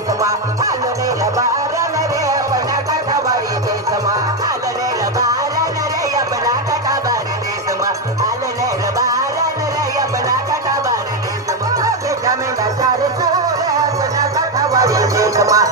come on.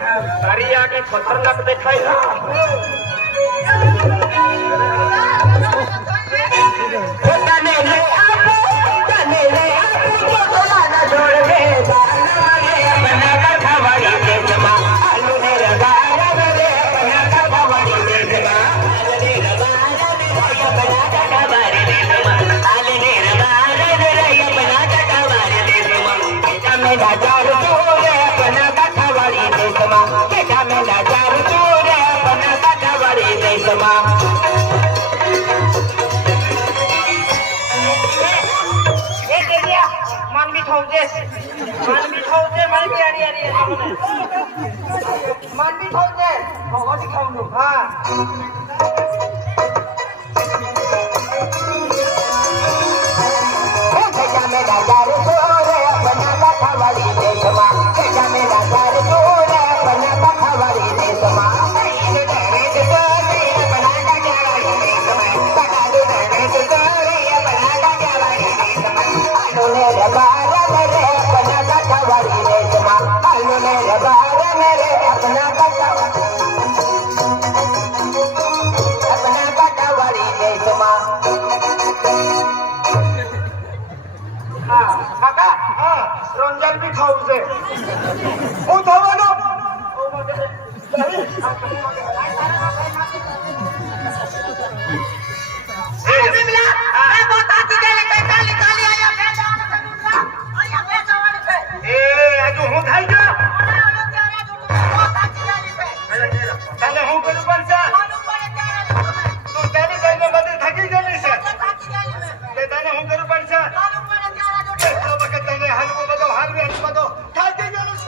તારી આગે ખતરનાક દેખાય মানবি ঠাউজেস মানবি ঠাউজে মানবি আরে আরে মানবি ঠাউজে ভগবতী ঠাউনো হ্যাঁ কাকা হ্যাঁ রঞ্জন বি খাওছে ও ধরো না ও মাকে